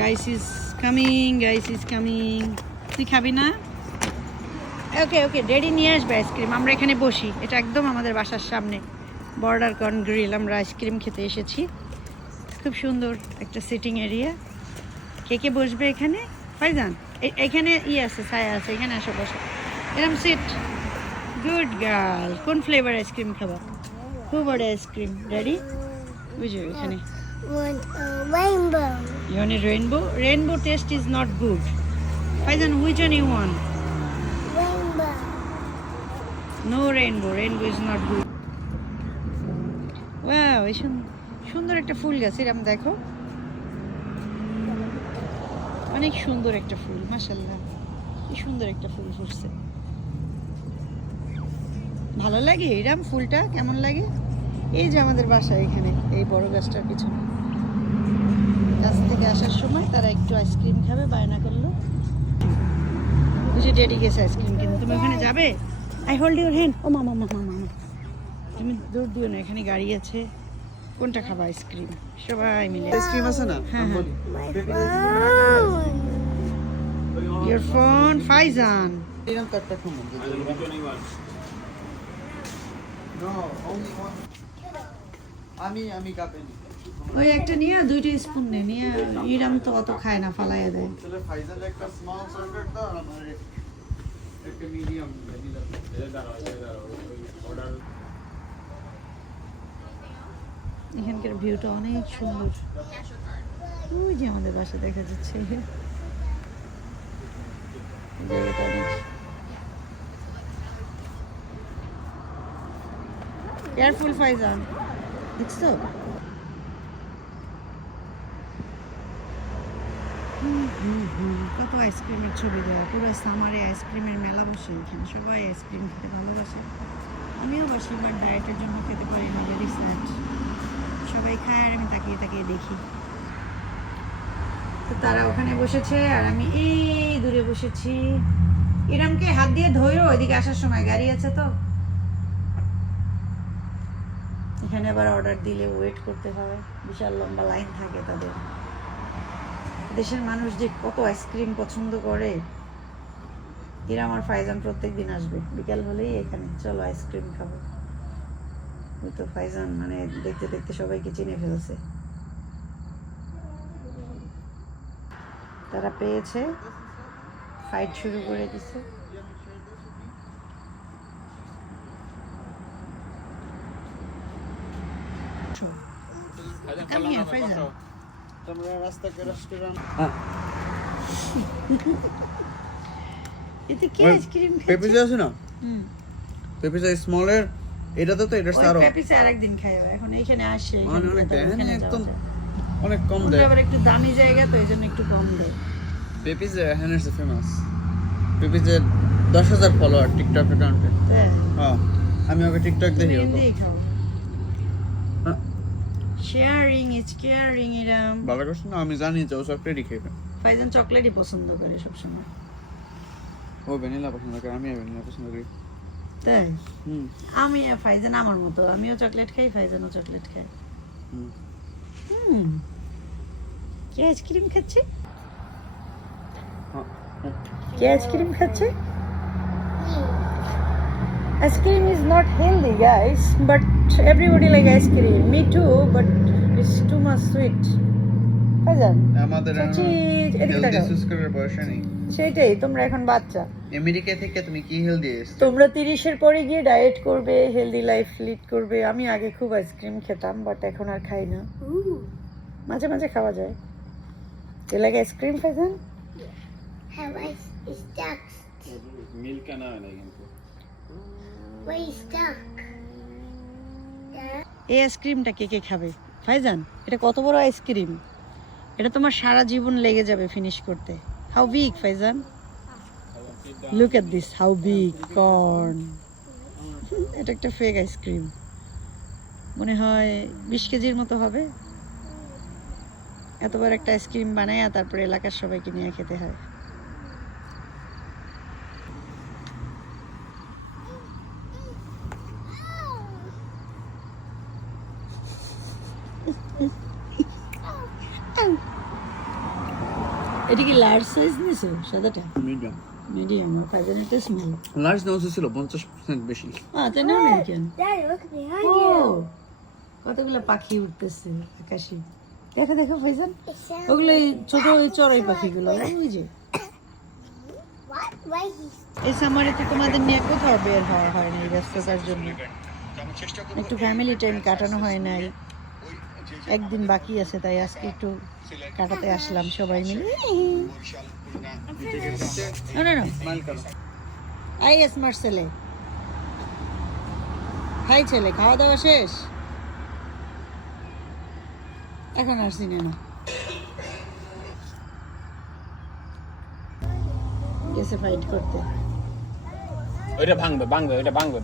Guys is coming guys is coming তুই খাবি না? ওকে ওকে ডেডি নিয়ে আসবে আইসক্রিম আমরা এখানে বসি। এটা একদম আমাদের বাসার সামনে। বর্ডার কর্ন গ্রিল আমরা আইসক্রিম খেতে এসেছি। খুব সুন্দর একটা সিটিং এরিয়া কে কে বসবে এখানে? ফাইজান। এখানে ই আছে, ছায়া আছে। এখানে আসো, বসো। এরম সিট গুড গার্ল কোন ফ্লেভার আইসক্রিম খাবা? খুব বড় আইসক্রিম রেডি বুঝো এখানে। Want a rainbow. You want a rainbow? Rainbow taste is not good. Faizan, which one you want? Rainbow. No rainbow. Rainbow is not good. Wow, সুন্দর একটা ফুল গাছ এরকম দেখো অনেক সুন্দর একটা ফুল মাশাল্লাহ কি সুন্দর একটা ফুল ফুটছে ভালো লাগে এরম ফুলটা কেমন লাগে এই যে আমাদের বাসা এখানে এই বড় গাছটার পিছনে কাছ থেকে আসার সময় তারা একটু আইসক্রিম খাবে বায়না করল। বুঝে ডেডি গেছে আইসক্রিম কিনতে তুমি ওখানে যাবে? আই হোল্ড ইউর হ্যান্ড ও মামা মামা মামা তুমি দূর দিও না এখানে গাড়ি আছে। কোনটা খাবা আইসক্রিম সবাই মিলে। আইসক্রিম আছে না? হ্যাঁ. ইউর ফোন ফাইজান এরকম তো একটা. আমি আমি কাপে নি ওই একটা নিয়ে দুইটা স্পুন নে নিয়ে ইরাম তো অত খায় না ফালাইয়া দেয়। তাহলে ফাইজাল একটা স্মল সার্ভার দাও আর আমার একটা মিডিয়াম ভ্যানিলা এখানকার ভিউটা অনেক সুন্দর। ওই যে আমাদের বাসা দেখা যাচ্ছে। জায়গাটা অনেক কেয়ারফুল ফাইজান দেখছ হুম, হুম, হুম, কত আইসক্রিমের ছবি দেওয়া পুরো সামারে আইসক্রিমের মেলা বসে এখানে সবাই আইসক্রিম খেতে ভালোবাসে আমিও বাসি বাট ডায়েটের জন্য খেতে পারি না ভেরি স্যাড সবাই খায় আর আমি তাকিয়ে তাকিয়ে দেখি তো তারা ওখানে বসেছে আর আমি এই দূরে বসেছি ইরামকে হাত দিয়ে ধরো ওইদিকে আসার সময় গাড়ি আছে তো এখানে আবার অর্ডার দিলে ওয়েট করতে হয় বিশাল লম্বা লাইন থাকে তাদের দেশের মানুষ যে কত আইসক্রিম পছন্দ করে ইরাম আর ফাইজান প্রত্যেক দিন আসবে। বিকাল হলেই এখানে চলো আইসক্রিম খাব। ওই তো ফাইজান মানে দেখতে দেখতে সবাইকে চিনে ফেলছে। তারা পেয়েছে ফাইট শুরু করে দিছে। Come here, Faizan. তোমরা রাস্তা কে রেস্টুরেন্ট এতে কি আইসক্রিম পেপিজা আছে না? হুম। পেপিজা স্মলের এটা তো তো এটা ওই সারো পেপিসে আরেকদিন খাইও। এখন এইখানে আসে মানে অনেক থেকে দেয়, ওখানে হ্যাঁ, যাওয়া একদম অনেক কম দেয়। আবার একটু দামি জায়গা তো এই জন্য একটু কম দেয়। এখানে ফেমাস পেপিজা দশ হাজার ফলোয়ার টিকটক অ্যাকাউন্টে হ্যাঁ। আমি ওকে টিকটক দেখি ওকে। শেয়ারিং ইজ কেয়ারিং এরম। ভালো করছে না? আমি জানি যে ও চকলেটই খেবে ফাইজান চকলেটই পছন্দ করে সবসময়। ও ভ্যানিলা পছন্দ করে আমি ভ্যানিলা পছন্দ করি। তাই? হুম। আমি ফাইজান আমার মতো আমিও চকলেট খাই ফাইজানও চকলেট খাই হুম। কে আইসক্রিম খাচ্ছে? হ্যাঁ। কে আইসক্রিম খাচ্ছে? Ice cream is not healthy guys but everybody like ice cream me too but it's too much sweet Faizan আমাদের চাচি, এদিকে হেলদি তাকাও। চুজ করার বয়স নেই। সেটাই তোমরা এখন বাচ্চা। আমেরিকা থেকে তুমি কি হেলদি তোমরা তিরিশের পরে গিয়ে ডায়েট করবে হেলদি লাইফ লিড করবে। আমি আগে খুব আইসক্রিম খেতাম বাট এখন আর খাই না. মাঝে মাঝে খাওয়া যায়। লাগে আইসক্রিম খাইছেন Have I stuck? মিল্ক আনা হয় না কিন্তু Where you stuck? Dad? এই আইসক্রিমটা কে কে খাবে? ফাইজান এটা কত বড় আইসক্রিম এটা তোমার সারা জীবন লেগে যাবে ফিনিশ করতে। How big Faizan look at this how big corn এটা একটা ফেক আইসক্রিম মনে হয় বিশ কেজির মতো হবে। এতবার একটা আইসক্রিম বানায় তারপরে এলাকার সবাইকে নিয়ে খেতে হয়। এটা কি লার্জ সাইজ নিছো সাদাটা? মিডিয়াম মিডিয়াম আর স্মল লার্জ নেওয়া ছিল পঞ্চাশ পার্সেন্ট বেশি। আ তাই না. কতগুলো পাখি উঠতেছে আকাশে। দেখো দেখো ফাইজান ওগুলো এই ছোট ওই চড়াই পাখিগুলো ওই যে। এই সামারে তো তোমাদের নিয়ে কোথাও বের হওয়া হয় না এই ব্যস্ততার জন্য। একটু ফ্যামিলি টাইম কাটানো হয় নাই। একদিন বাকি আছে তাই আজকে একটু কাটাতে আসলাম সবাই মিলে। না না না আই স্মার্ট ছেলে। হাই ছেলে খাওয়া দাওয়া শেষ? এখন আর সিনেমা। গেছে ফাইট করতে। ওইটা ভাঙবে ভাঙবে ওইটা ভাঙবে।